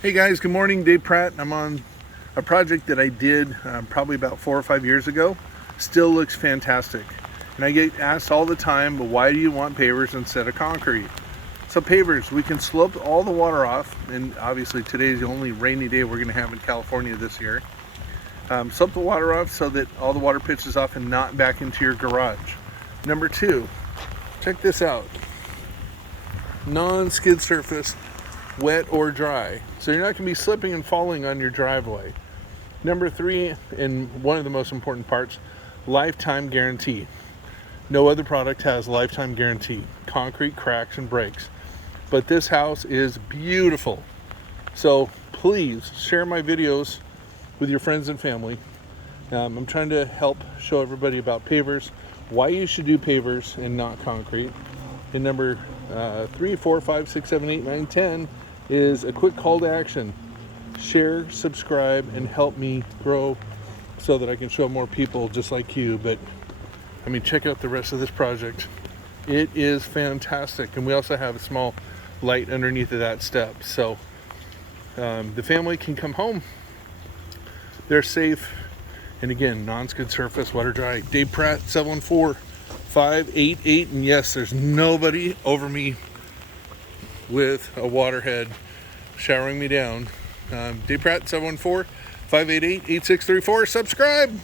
Hey guys, good morning. Dave Pratt. I'm on a project that I did probably about 4 or 5 years ago. Still looks fantastic. And I get asked all the time, but why do you want pavers instead of concrete? So pavers, we can slope all the water off, and obviously today's the only rainy day we're going to have in California this year. Slope the water off so that all the water pitches off and not back into your garage. Number two, check this out. Non-skid surface, wet or dry, so you're not going to be slipping and falling on your driveway. Number three, and one of the most important parts, lifetime guarantee. No other product has lifetime guarantee. Concrete cracks and breaks, but this house is beautiful. So please share my videos with your friends and family. I'm trying to help show everybody about pavers, why you should do pavers and not concrete. And number 3, 4, 5, 6, 7, 8, 9, 10 is a quick call to action. Share, subscribe, and help me grow so that I can show more people just like you. But I mean, check out the rest of this project. It is fantastic. And we also have a small light underneath of that step. So the family can come home. They're safe. And again, non-skid surface, water dry. Dave Pratt, 714-588. And yes, there's nobody over me with a water head showering me down. Dave Pratt, 714-588-8634. Subscribe.